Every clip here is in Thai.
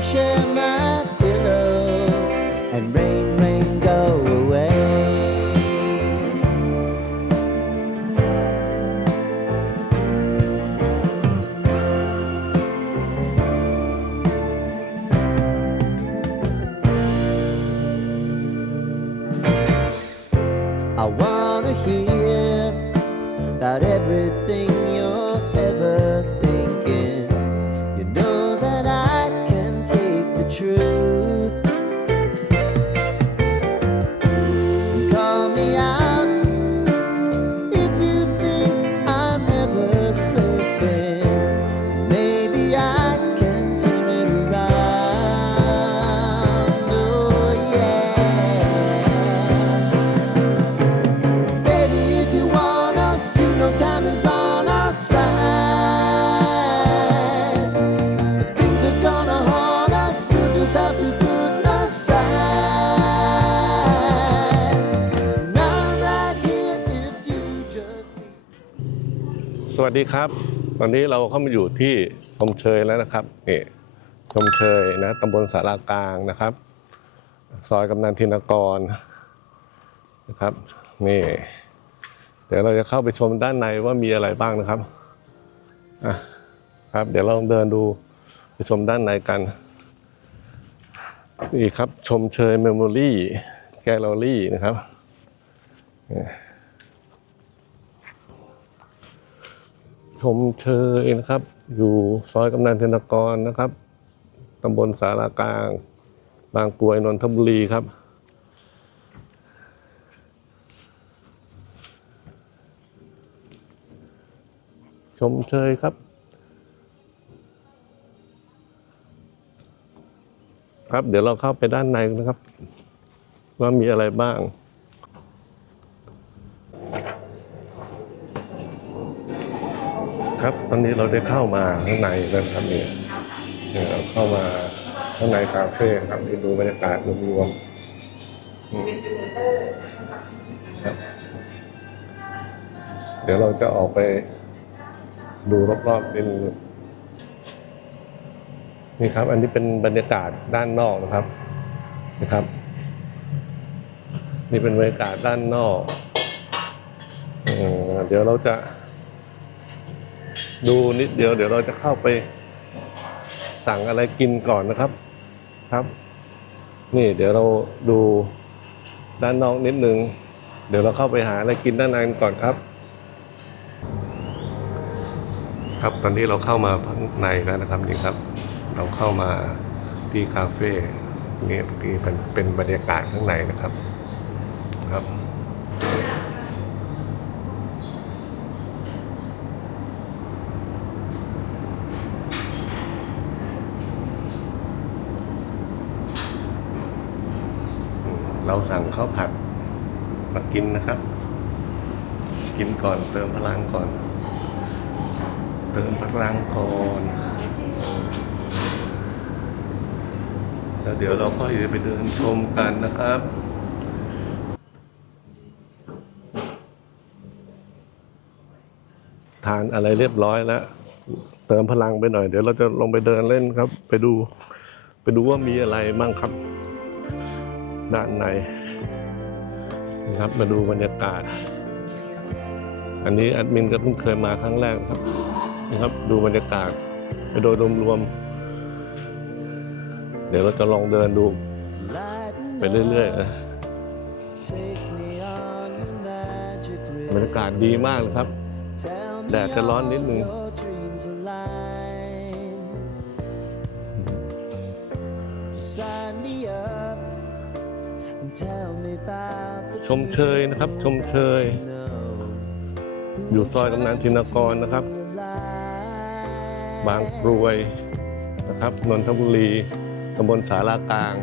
share my pillow and rain, วัสดีครับ ตอนนี้เราเข้ามาอยู่ที่ชมเชยแล้วนะครับนี่ชมเชยนะตำบลสารากลางนะครับ ซอยกำนันทินกรนะครับนี่เดี๋ยวเราจะเข้าไปชมด้านในว่ามีอะไรบ้างนะครับอะครับ เดี๋ยวเราเดินดูไปชมด้านในกันนี่ครับชมเชยเมมโมรี่แกลเลอรี่นะครับ ชมเชยนะครับ อยู่ซอยกำนันเทนกรนะครับตำบลสารากลาง บางกรวยนนทบุรีครับ ชมเชยครับ ครับเดี๋ยวเราเข้าไปด้านในนะครับ ว่ามีอะไรบ้าง ครับ ตอนนี้เราได้เข้ามาข้างในแล้วนะครับเนี่ยเนี่ยเราเข้ามาข้างในคาเฟ่ครับไปดูบรรยากาศรวมๆครับ เดี๋ยวเราจะออกไปดูรอบๆเป็นนี่ครับ อันนี้เป็นบรรยากาศด้านนอกนะครับนะครับ นี่เป็นบรรยากาศด้านนอกเดี๋ยวเราจะ ดูนิดเดียวเดี๋ยวเราจะเข้าไปสั่งอะไรกินก่อนนะครับ ครับ นี่เดี๋ยวเราดูด้านนอกนิดนึง เดี๋ยวเราเข้าไปหาอะไรกินด้านในก่อนครับ ครับตอนนี้เราเข้ามาข้างในแล้วนะครับนี่ครับ เราเข้ามาที่คาเฟ่นี่นี่เป็นเป็นบรรยากาศข้างในนะครับครับ สั่งข้าวผัดมากินนะครับ กินก่อนเติมพลังก่อน เติมพลังก่อนแล้วเดี๋ยวเราค่อยไปเดินชมกันนะครับทานอะไรเรียบร้อยแล้ว เติมพลังไปหน่อย เดี๋ยวเราจะลงไปเดินเล่นครับ ไปดู ไปดูว่ามีอะไรบ้างครับ ด้านใน นะครับมาดูบรรยากาศ อันนี้แอดมินก็เพิ่งเคยมาครั้งแรกครับนะครับดูบรรยากาศไปโดยรวมๆเดี๋ยวเราจะลองเดินดูไปเรื่อยๆนะบรรยากาศดีมากเลยครับแดดจะร้อนนิดนึง ชมเชยนะครับ ชมเชย อยู่ซอยกำนันธินกรนะครับ บางกรวยนะครับนนทบุรีตำบลสารากลาง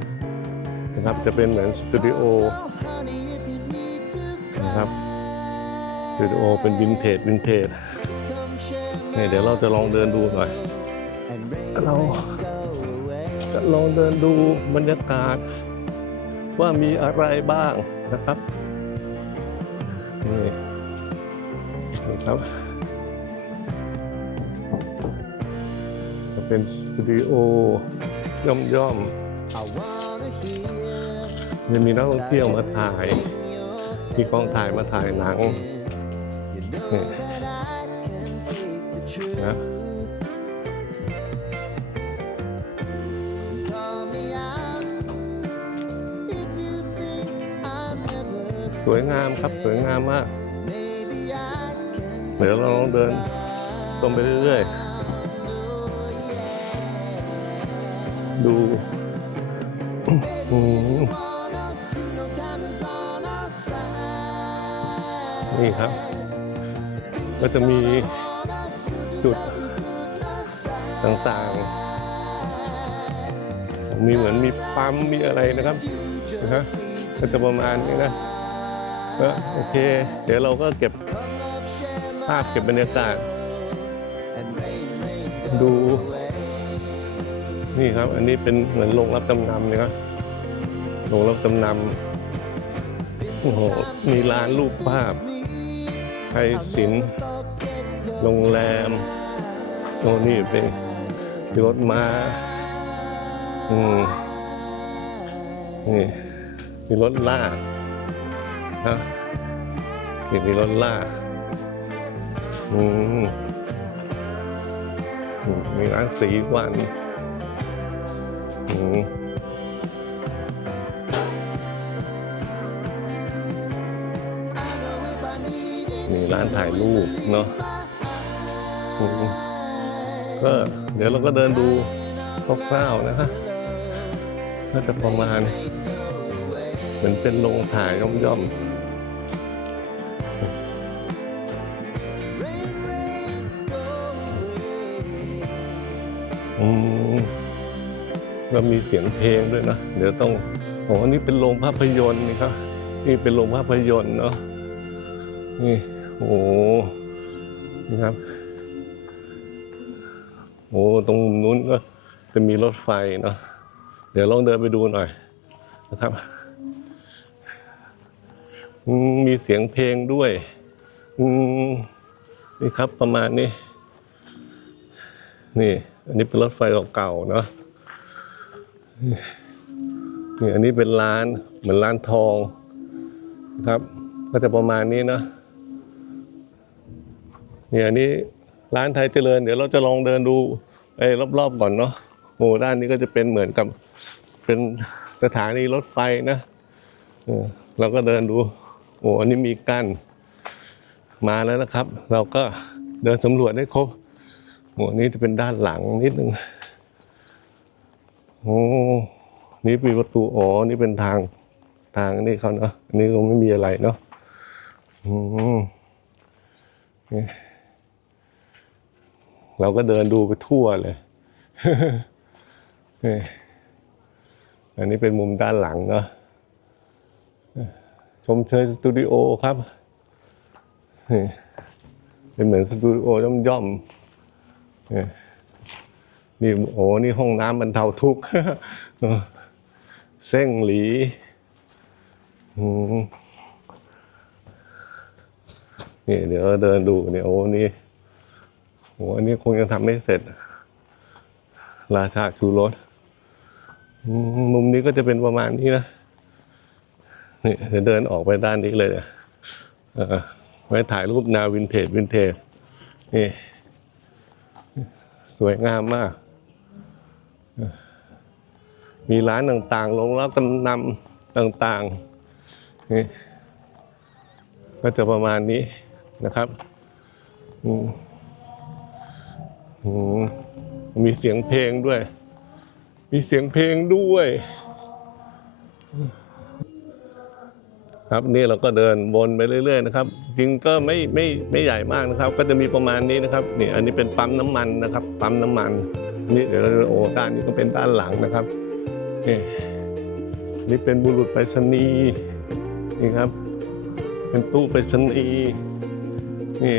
นะครับ จะเป็นเหมือนสตูดิโอนะครับสตูดิโอเป็นวินเทจวินเทจนี่เดี๋ยวเราจะลองเดินดูหน่อยเราจะลองเดินดูบรรยากาศ ว่ามีอะไรบ้างนะครับนี่นี่ครับจะเป็นสตูดิโอย่อมย่อมๆจะมีนักท่องเที่ยวมาถ่าย มีกองถ่ายมาถ่ายหนังนี่ สวยงามครับสวยงามมาก เดี๋ยวเราลองเดินชมไปเรื่อยๆ ดูนี่ครับ ก็จะมีจุดต่างๆ มีเหมือนมีปั๊มมีอะไรนะครับนะฮะก็จะประมาณนี้นะ ก็โอเค เดี๋ยวเราก็เก็บภาพเก็บบรรยากาศดู นี่ครับ อันนี้เป็นเหมือนโรงรับจำนำนะครับโรงรับจำนำโอ้โหมีร้านรูปภาพไทยศิลป์โรงแรมโอ้นี่เป็นรถมาอืมนี่มีรถลาก นะนี่มีรถลากอืมอืมมีร้านสีวันอืมมีร้านถ่ายรูปเนาะก็เดี๋ยวเราก็เดินดูคร่าวๆนะครับก็จะประมาณ เหมือนเป็นโรงถ่ายย่อมๆ แล้วมีเสียงเพลงด้วยนะ เดี๋ยวต้องโอ้นนี้เป็นโรงภาพยนตร์นี่ครับนี่เป็นโรงภาพยนตร์เนาะนี่โอ้โหนี่ครับโอ้ตรงมุมนู้นก็จะมีรถไฟเนาะเดี๋ยวลองเดินไปดูหน่อยนะครับ มีเสียงเพลงด้วยนี่ครับประมาณนี้ นี่ อันนี้เป็นรถไฟเก่าๆเนาะ นี่อันนี้เป็นร้านเหมือนร้านทองครับ ก็จะประมาณนี้นาะนี่อันนี้ร้านไทยเจริญ เดี๋ยวเราจะลองเดินดูไอ้รอบๆก่อนเนาะโอ้ด้านนี้ก็จะเป็นเหมือนกับเป็นสถานีรถไฟนะเราก็เดินดู โอ้อันนี้มีกั้นมาแล้วนะครับ เราก็เดินสำรวจให้ครบโอ้อันนี้จะเป็นด้านหลังนิดนึง โอ้นี่มีประตูอ๋อนี่เป็นทางทางนี่เขาเนาะอันนี้ก็ไม่มีอะไรเนาะอืมนี่เราก็เดินดูไปทั่วเลยนี่อันนี้เป็นมุมด้านหลังเนาะชมเชยสตูดิโอครับนี่เป็นเหมือนสตูดิโอย่อมย่อมๆ นี่โอ้นี่ห้องน้ำบรรเทาทุกข์เส้งหลีนี่เดี๋ยวเดินดูเนี่ยโอ้นี่โอ้อันนี้คงยังทำไม่เสร็จ ราชาชูรสอืมมุมนี้ก็จะเป็นประมาณนี้นะนี่เดี๋ยวเดินออกไปด้านนี้เลยเนี่ยไว้ถ่ายรูปนววินเทจวินเทจนี่ สวยงามมาก มีร้านต่างๆโรงรับจำนำต่างๆนี่ก็จะประมาณนี้นะครับมอืมมีเสียงเพลงด้วย มีเสียงเพลงด้วย ครับนี่เราก็เดินวนไปเรื่อย ๆ นะครับ จริงก็ไม่ไม่ไม่ใหญ่มากนะครับ ก็จะมีประมาณนี้นะครับ นี่อันนี้เป็นปั๊มน้ำมันนะครับ ปั๊มน้ำมัน นี่เดี๋ยวเราโอ้ด้านนี้ก็เป็นด้านหลังนะครับนี่นี่เป็นบุรุษไปรษณีย์นี่ครับ เป็นตู้ไปรษณีย์นี่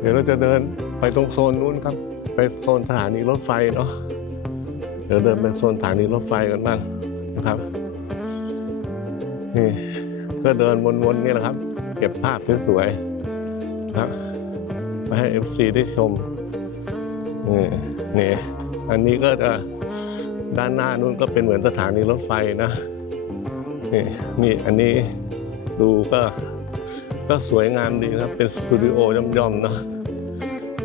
เดี๋ยวเราจะเดินไปตรงโซนนู้นครับ ไปโซนสถานีรถไฟเนาะเดี๋ยวเดินไปโซนสถานีรถไฟกันบ้างนะครับนี่ก็เดินวนๆนี่แหละครับ เก็บภาพสวยๆ มาให้ FC ได้ชมนี่นี่อันนี้ก็จะด้านหน้านู้นก็เป็นเหมือนสถานีรถไฟนะนี่นี่อันนี้ดูก็ก็สวยงามดีนะเป็นสตูดิโอย่อมๆเนาะ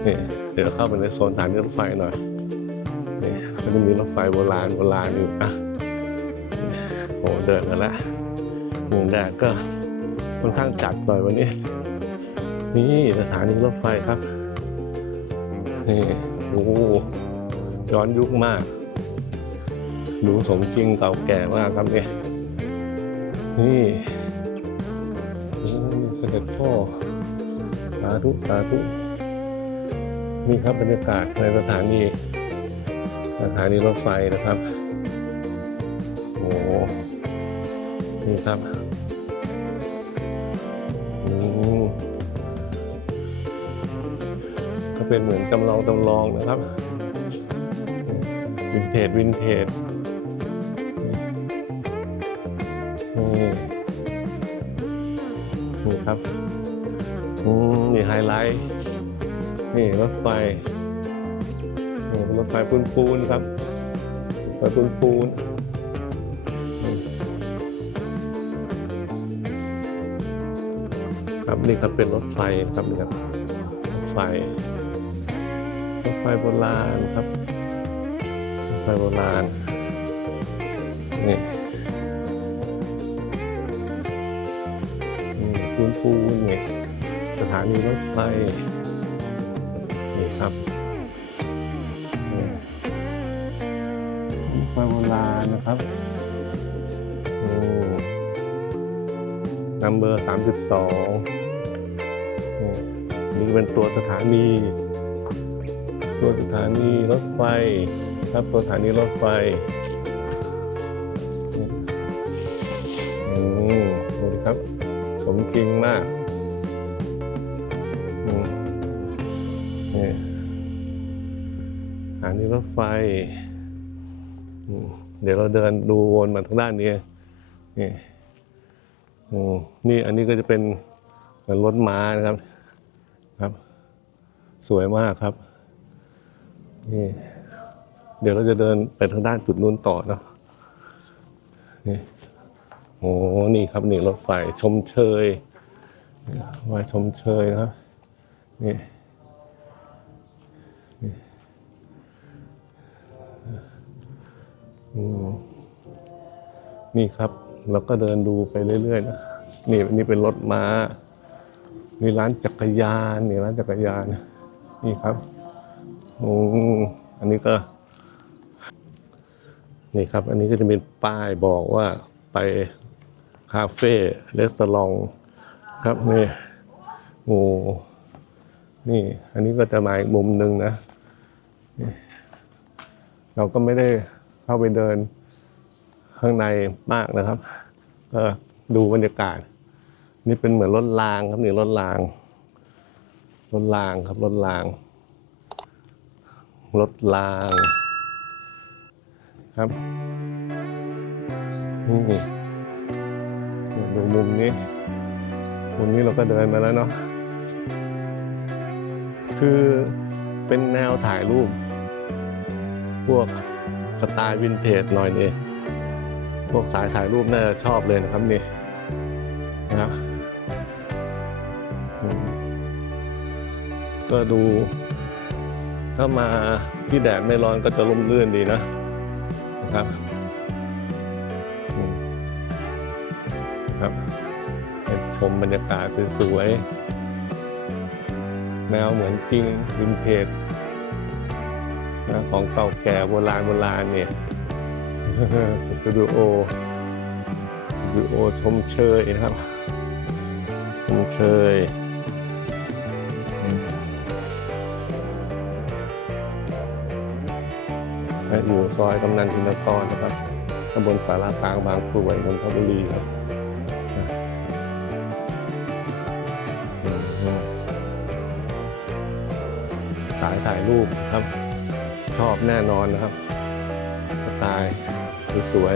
นี่เดี๋ยวเข้าไปในโซนสถานีรถไฟหน่อยนี่ก็จะมีรถไฟโบราณโบราณอยู่นะโอ้เดินกันแล้วมุมแดดก็ค่อนข้างจัดหน่อยวันนี้ นี่สถานีรถไฟครับ นี่โอ้ย้อนยุคมาก ดูสมจริงเก่าแก่มากครับเนี่ยนี่นี่เสด็จพ่อสาธุสาธุนี่ครับบรรยากาศในสถานีสถานีรถไฟนะครับ โอ้นี่ครับ เป็นเหมือนจำลองจำลองนะครับ วินเทจวินเทจนี่นี่ครับนี่ไฮไลท์ นี่รถไฟนี่รถไฟปูนปูนๆครับรถไฟปูนปูนครับนี่ครับเป็นรถไฟครับนี่ครับรถไฟ รถไฟโบราณครับรถไฟโบราณนี่นี่ปูนปูนนี่สถานีรถไฟนี่ครับรถไฟโบราณนะครับโอ้นัมเบอร์สามสิบสองนี่เป็นตัวสถานี ตัวสถานีรถไฟครับตัวสถานีรถไฟอืมดูดิครับ สมจริงมากอืมนี่สถานีรถไฟอืมเดี๋ยวเราเดินดูวนมาทางด้านนี้นี่อืมนี่อันนี้ก็จะเป็นเหมือนรถม้านะครับครับ สวยมากครับ นี่เดี๋ยวเราจะเดินไปทางด้านจุดนู้นต่อเนาะนี่โอ้นี่ครับนี่รถไฟชมเชยไฟชมเชยนะครับนี่นี่นี่ครับเราก็เดินดูไปเรื่อยๆนะนี่นี่เป็นรถม้ามีร้านจักรยานนี่ร้านจักรยานนี่ครับ อืมอันนี้ก็ นี่ครับ อันนี้ก็จะมีป้ายบอกว่าไปคาเฟ่เรสตอรองครับนี่โอ้นี่ อันนี้ก็จะมาอีกมุมหนึ่งนะ เราก็ไม่ได้เข้าไปเดินข้างในมากนะครับ ก็ดูบรรยากาศ นี่เป็นเหมือนรถรางครับนี่รถราง รถรางครับรถราง รถรางครับนี่ดูมุมนี้ มุมนี้เราก็เดินมาแล้วเนาะคือเป็นแนวถ่ายรูป พวกสไตล์วินเทจหน่อยนี่พวกสายถ่ายรูปน่าจะชอบเลยนะครับนี่นะก็ดู ถ้ามาที่แดดไม่ร้อนก็จะร่มรื่นดีนะนะครับครับชมบรรยากาศสวยๆแนวเหมือนจริงวินเทจนะของเก่าแก่โบราณโบราณเนี่ยสตูดิโอสตูดิโอชมเชยนะครับชมเชย อยู่ซอยกำนันทินกรนะครับตำบลสารากลางบางกรวยนนทบุรีครับสายถ่ายรูปครับ ชอบแน่นอนนะครับสไตล์สวย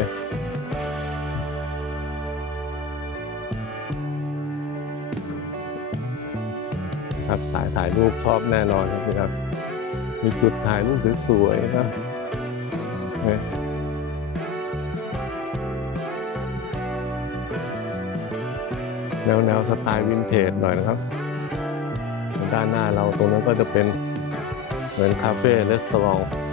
ครับสายถ่ายรูปชอบแน่นอนครับนี่ครับมีจุดถ่ายรูปสวยๆนะ เนี่ยแนวแนวสไตล์วินเทจหน่อยนะครับ ด้านหน้าเราตรงนั้นก็จะเป็นเหมือนคาเฟ่รีสอร์ท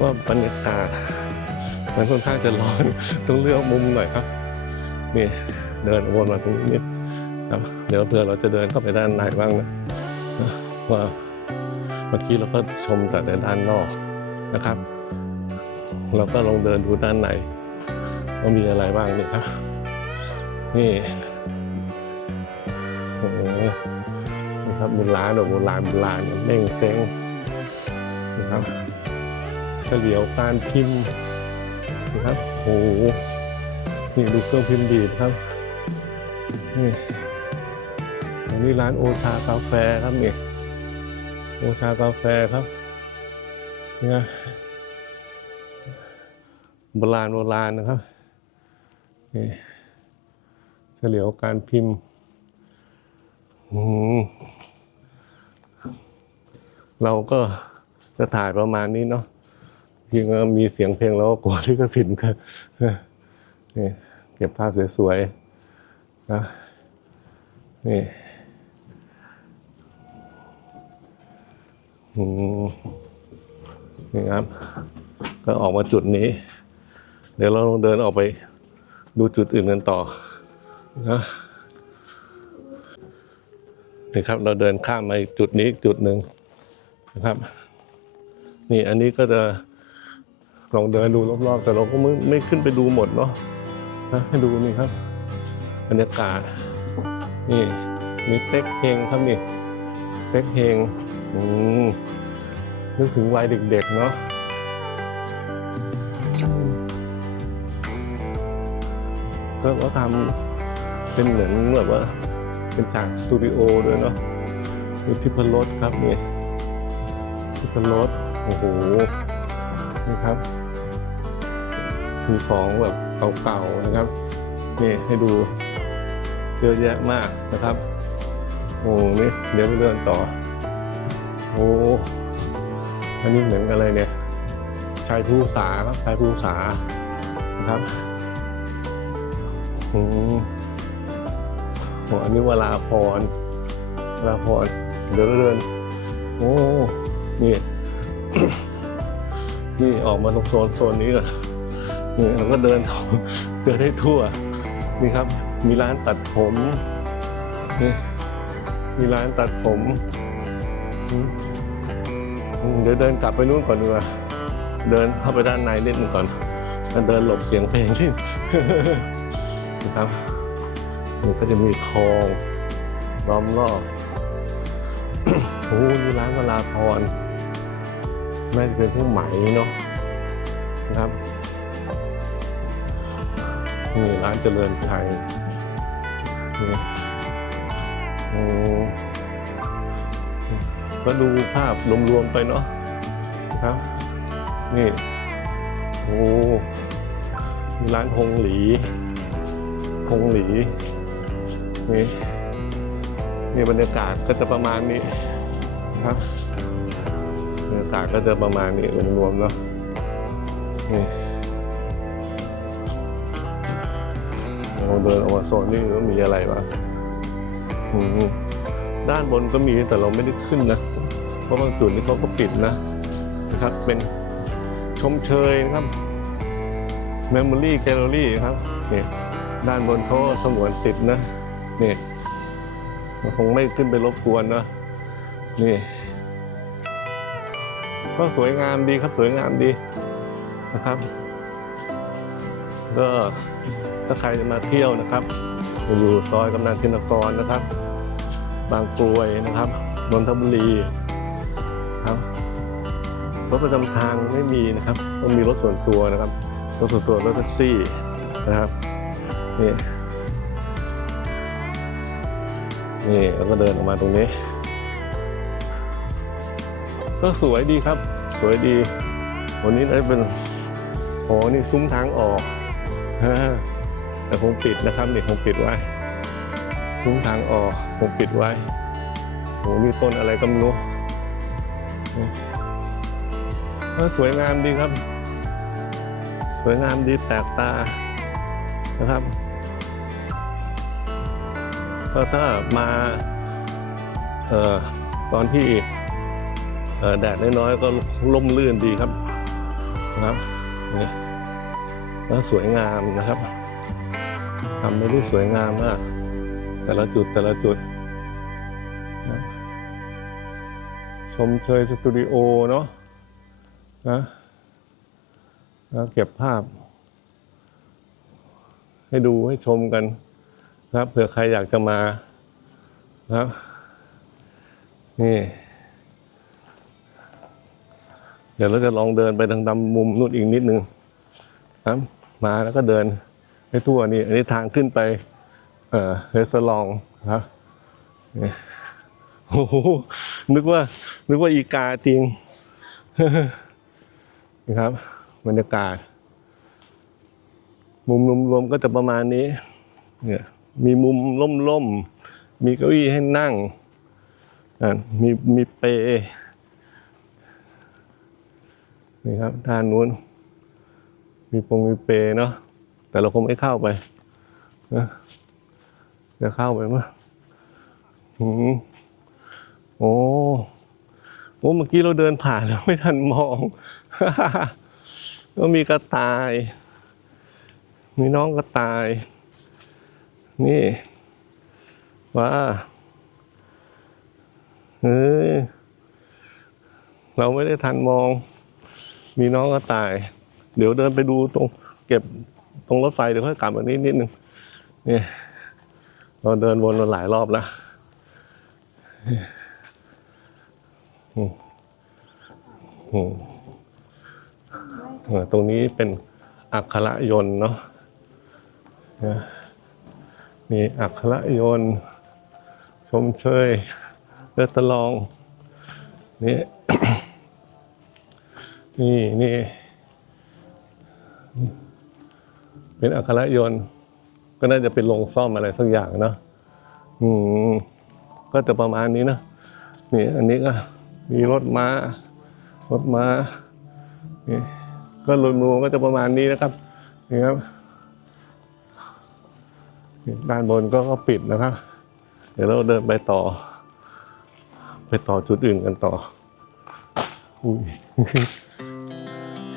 ว่าบรรยากาศมันค่อนข้างจะร้อน ต้องเลือกมุมหน่อยครับนี่เดินวนมาตรงนี้ครับเดี๋ยวเผื่อเราจะเดินเข้าไปด้านในบ้างนะว่าเมื่อกี้เราก็ชมแต่ในด้านนอกนะครับ เราก็ลองเดินดูด้านในว่ามีอะไรบ้างนี่ครับนี่โอ้โหนี่ครับมีร้านแบบโบราณโบราณเม่งเซ้งนะครับ ฉลียวการพิมพ์นะครับโอ้โหนี่ดูเครื่องพิมพ์ดีดครับนี่นนี้ร้านโอชากาแฟครับนี่โอชากาแฟครับเนี่ยโบราณโบราณนะครับนี่เฉลียวการพิมพ์อืเราก็จะถ่ายประมาณนี้เนาะ เพียงมีเสียงเพลงแล้วก็กลัวลิขสิทธิ์กันนี่เก็บภาพสวยๆนะนี่อืมนี่ครับ ก็ออกมาจุดนี้ เดี๋ยวเราลองเดินออกไปดูจุดอื่นกันต่อนะนี่ครับ เราเดินข้ามมาจุดนี้อีกจุดหนึ่งนะครับ นี่อันนี้ก็จะ ลองเดินดูรอบๆ แต่เราก็ไม่ไม่ขึ้นไปดูหมดเนาะนะให้ดูนี่ครับบรรยากาศนี่มีเต็กเฮงครับนี่เต็กเฮงอืมนึกถึงวัยเด็กๆเนาะก็เขาทำเป็นเหมือนแบบว่า เป็นฉากสตูดิโอด้วยเนาะมีทิพรสครับนี่ทิพรสโอ้โหนี่ครับ มีของแบบเก่าๆนะครับนี่ให้ดูเยอะแยะมากนะครับโอ้นี่เดี๋ยวไปเดินต่อโอ้อันนี้เหมือนกันเลยเนี่ยชายภูษาครับชายภูษานะครับอืมโอ้อันนี้วลาพรวลาพรเดินเดินโอ้นี่นี่ออกมาตรงโซนโซนนี้ก่อน เราก็เดินเดินให้ทั่ว นี่ครับ มีร้านตัดผมนี่มีร้านตัดผม เดี๋ยวเดินกลับไปนู่นก่อนดีกว่าเดินเข้าไปด้านในนิดนึงก่อนเดินหลบเสียงเพลงที่นะครับมันก็จะมีคลองล้อมรอบโอ้มีร้านวลาพรน่าจะเป็นพวกไหมเนาะนะครับ นี่ร้านเจริญชัยนี่ก็ดูภาพรวมๆไปเนาะครับ นี่โอ้มีร้านฮงหลีฮงหลีนี่นี่บรรยากาศก็จะประมาณนี้ครับบรรยากาศก็จะประมาณนี้รวมๆเนาะนี่ เราเดินออกมาโซนนี้แล้วมีอะไรวะด้านบนก็มีแต่เราไม่ได้ขึ้นนะ เพราะบางจุดนี่เขาก็ปิดนะนะครับ เป็นชมเชยนะครับ Memory Gallery ครับนี่ด้านบนเขาสงวนสิทธิ์นะนี่มันคงไม่ขึ้นไปรบกวนนะนี่ ก็สวยงามดีครับสวยงามดีนะครับก็ ถ้าใครจะมาเที่ยวนะครับ อยู่ซอยกำนันธินกรนะครับ บางกรวยนะครับนนทบุรีครับรถประจำทางไม่มีนะครับต้องมีรถส่วนตัวนะครับรถส่วนตัวรถแท็กซี่นะครับนี่นี่แล้วก็เดินออกมาตรงนี้ ก็สวยดีครับ สวยดี วันนี้น่าจะเป็นโอ้นี่ซุ้มทางออกฮ แต่คงปิดนะครับเนี่คงปิดไว้ซุ้มทางออกคงปิดไว้โหมีต้นอะไรก็ไม่รู้นี่ก็สวยงามดีครับ สวยงามดีแปลกตานะครับก็ถ้ามาเอ่อตอนที่เอ่อแดดน้อยๆก็ร่มรื่นดีครับนะครับนี่แล้วสวยงามนะครับ ทำไม่ได้สวยงามมาก แต่ละจุดแต่ละจุดนะชมเชยสตูดิโอเนาะนะแล้วเก็บภาพ ให้ดูให้ชมกันนะครับเผื่อใครอยากจะมานะครับ นี่ เดี๋ยวเราจะลองเดินไปทางดำมุมนู่นอีกนิดนึงครับมาแล้วก็เดิน ให้ทั่วนี่อันนี้ทางขึ้นไป เอ่อเรสลองครับนี่โอ้โหนึกว่า นึกว่าอีกาจริงนี่ครับบรรยากาศ มุมรวมๆก็จะประมาณนี้ เนี่ยมีมุมล่มๆ มีเก้าอี้ให้นั่งอะมีมีเปนี่ครับด้านนู้น มีปงมีเปเนาะ แต่เราคงไม่เข้าไปนะจะเข้าไปมั้ยหืมโอ้โอ้เมื่อกี้เราเดินผ่านแล้วไม่ทันมองก็มีกระต่าย มีน้องกระต่าย นี่ว้าเฮ้ยเราไม่ได้ทันมอง มีน้องกระต่าย เดี๋ยวเดินไปดูตรง เก็บ ตรงรถไฟเดี๋ยวค่อยกลับมานิดนิดนึงนี่เราเดินวนมาหลายรอบแล้วตรงนี้เป็นอักขระยนต์เนาะนะมีอักขระยนต์ชมเชยเลือตะลองนี่นี่นี่ เป็นอัคระยนต์ ก็น่าจะเป็นโรงซ่อมอะไรสักอย่างเนอะอืมก็จะประมาณนี้นะนี่อันนี้ก็มีรถม้ารถม้านี่ก็รวมๆก็จะประมาณนี้นะครับนี่ครับด้านบนก็ก็ปิดนะครับ เดี๋ยวเราเดินไปต่อ ไปต่อจุดอื่นกันต่ออุ้ย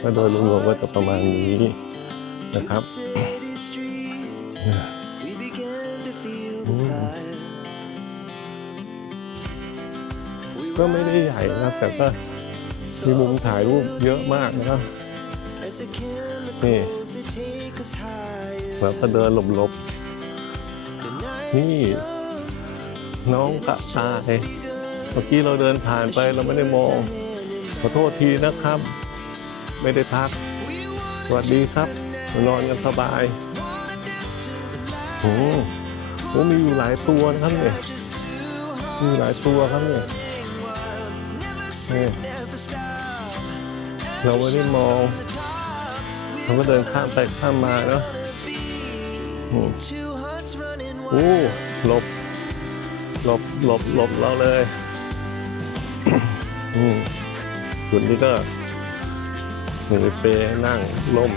ก็โดยรวมๆก็จะประมาณนี้ นะครับ City streets, we began to feel the fire. We ก็ไม่ได้ใหญ่นะครับแต่ก็มีมุมถ่ายรูปเยอะมากนะครับ as the chemicals นี่ they take us higher. แล้วก็เดินหลบ The ๆนี่ night's young, น้องกระต่าย begun. เมื่อกี้เราเดินผ่านไปเราไม่ได้มอง ขอโทษทีนะครับ ไม่ได้พัก We wanna สวัสดีครับ นอนกันสบายโอ้โหมีอยู่หลายตัวนะครับเนี่ยมีหลายตัวครับเนี่ยนี่เราไม่ได้มองเราก็เดินข้ามไปข้ามมาเนาะโอ้หลบหลบหลบหลบเราเลยอืมจุดนี้ก็มีเปย์นั่งล่ม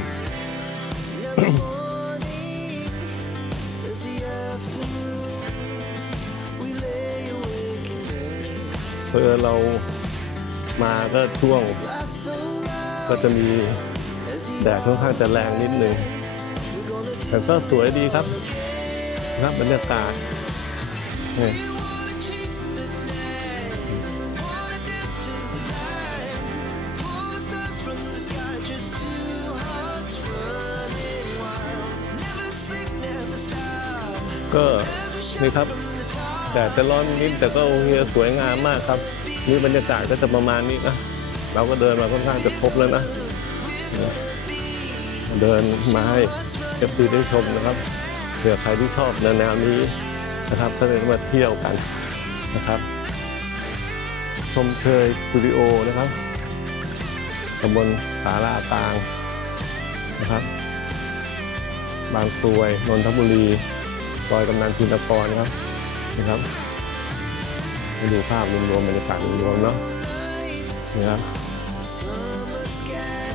ออเรามาก็ช่วง ก็จะมีแดดค่อนข้างจะแรงนิดนึงแต่ก็สวยดีครับครับบรรยากาศนี่ก็นี่ครับแดดจะร้อนนิดแต่ก็โอเคสวยงามมากครับ นี่บรรยากาศก็จะประมาณนี้นะ เราก็เดินมาค่อนข้างจะครบแล้วนะ เดินมาให้เอฟซีได้ชมนะครับเผื่อใครที่ชอบแนวนี้นะครับก็เลยมาเที่ยวกันนะครับ ชมเชยสตูดิโอนะครับตำบลสาลากลางนะครับ บางกรวยนนทบุรีซอยกำนันทินกรครับนะครับ ให้ดูภาพรวมๆบรรยากาศรวมๆเนาะนะครับ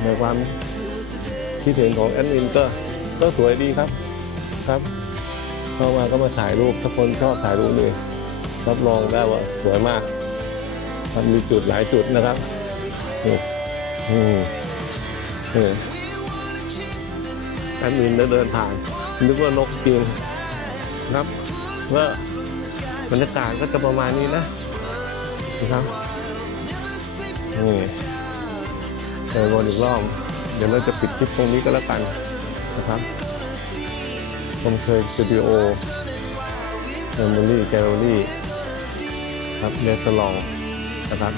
ในความที่เห็นของแอดมินก็ก็สวยดีครับครับเข้ามาก็มาถ่ายรูปถ้าคนชอบถ่ายรูปเลยรับรองได้ว่าสวยมากครับมีจุดหลายจุดนะครับนี่อืมนี่แอดมินได้เดินผ่านนึกว่านกจริงครับว่า บรรยากาศก็จะประมาณนี้นะนะครับนี่เดินวนอีกรอบเดี๋ยวเราจะปิดคลิปตรงนี้ก็แล้วกันนะครับชมเชยสตูดิโอเมมโมรี่แกลเลอรี่ครับเนสลองนะครับ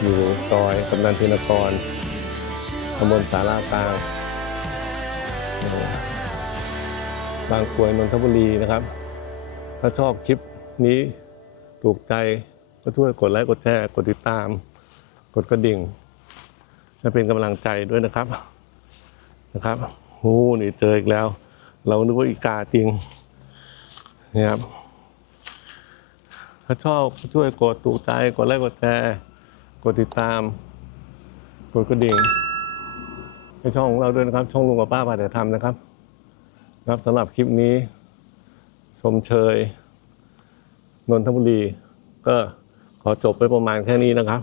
อยู่ซอยกำนันธินกรตำบลสารากลางบางกรวยนนทบุรีนะครับ ถ้าชอบคลิปนี้ถูกใจก็ช่วยกดไลค์กดแชร์กดติดตาม กดกระดิ่งและเป็นกำลังใจด้วยนะครับนะครับโอ้นี่เจออีกแล้ว เรานึกว่าอีกาจริงนี่ครับถ้าชอบช่วยกดถูกใจกดไลค์กดแชร์กดติดตาม กดกระดิ่งในช่องของเราด้วยนะครับ ช่องลุงกับป้าปาแต่ทำนะครับ ครับสำหรับคลิปนี้ ชมเชย นนทบุรี ก็ขอจบไปประมาณแค่นี้นะครับ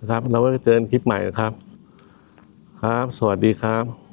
นะครับ เราไว้เจอกันคลิปใหม่นะครับ ครับ สวัสดีครับ